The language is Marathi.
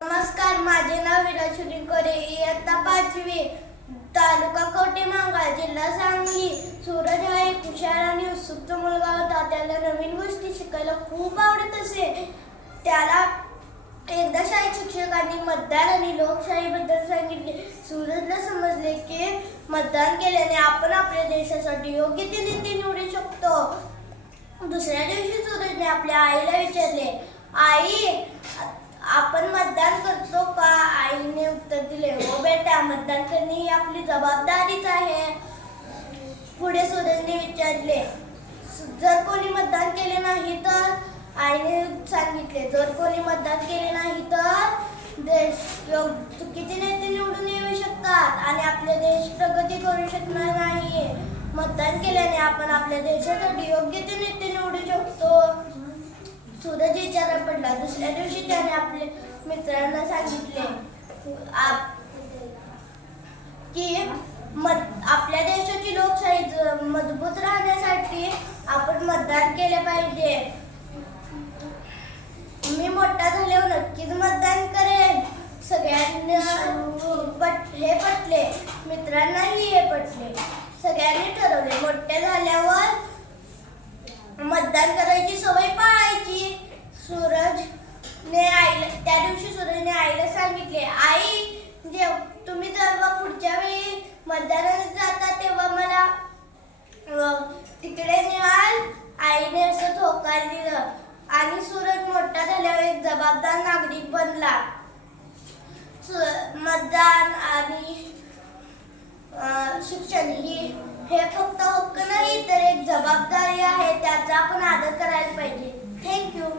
नमस्कार, माझे नाव विलास शिरीकोरे, इयत्ता 5वी, तालुका कवठेमहांकाळ, जिल्हा सांगली. सूरज हा एक हुशार आणि उत्सुक मुलगा होता. त्याला नवीन गोष्टी शिकायला खूप आवडत असे. त्याला एकदा शाळेत शिक्षकांनी मतदान आणि लोकशाहीबद्दल सांगितले. सूरजला समजले की मतदान केल्याने आपण आपल्या देशासाठी योग्य ते नेते निवडू शकतो. दुसऱ्या दिवशी सूरजने आपल्या आईला विचारले, आई, आपण मतदान करतो का? आईने उत्तर दिले, हो बेटा, मतदान करणे ही आपली जबाबदारीच आहे. पुढे सूरजने विचारले, जर कोणी मतदान केले नाही तर? आईने सांगितले, जर कोणी मतदान केले नाही तर चुकीचे नेते निवडून येऊ शकतात आणि आपले देश प्रगती करू शकणार नाही. मतदान केल्याने आपण आपल्या देशासाठी योग्य ते नेते निवडू शकतो. सूरज विचारात पडला. दुसऱ्या दिवशी त्याने आपल्या मित्रांना सांगितले की आपल्या देशाची लोकशाही मजबूत राहण्यासाठी आपण मतदान केले पाहिजे. मी मोठा झाल्यावर नक्कीच मतदान करेन. सगळ्यांना हे पटले. मित्रांनाही हे पटले. सगळ्यांनी ठरवले, मोठे झाल्यावर मतदान करायची सवय पाळायची. त्या दिवशी सूरजने आईला सांगितले, आई, तुम्ही जेव्हा पुढच्या वेळी मतदानाला जाता तेव्हा मला तिकडे न्याल. आईने असं होकार दिलं आणि सूरज मोठा झाल्यावर एक जबाबदार नागरिक बनला. मतदान आणि शिक्षण हे फक्त हक्क नाही तर एक जबाबदारी आहे. त्याचा आपण आदर करायला पाहिजे. थँक्यू.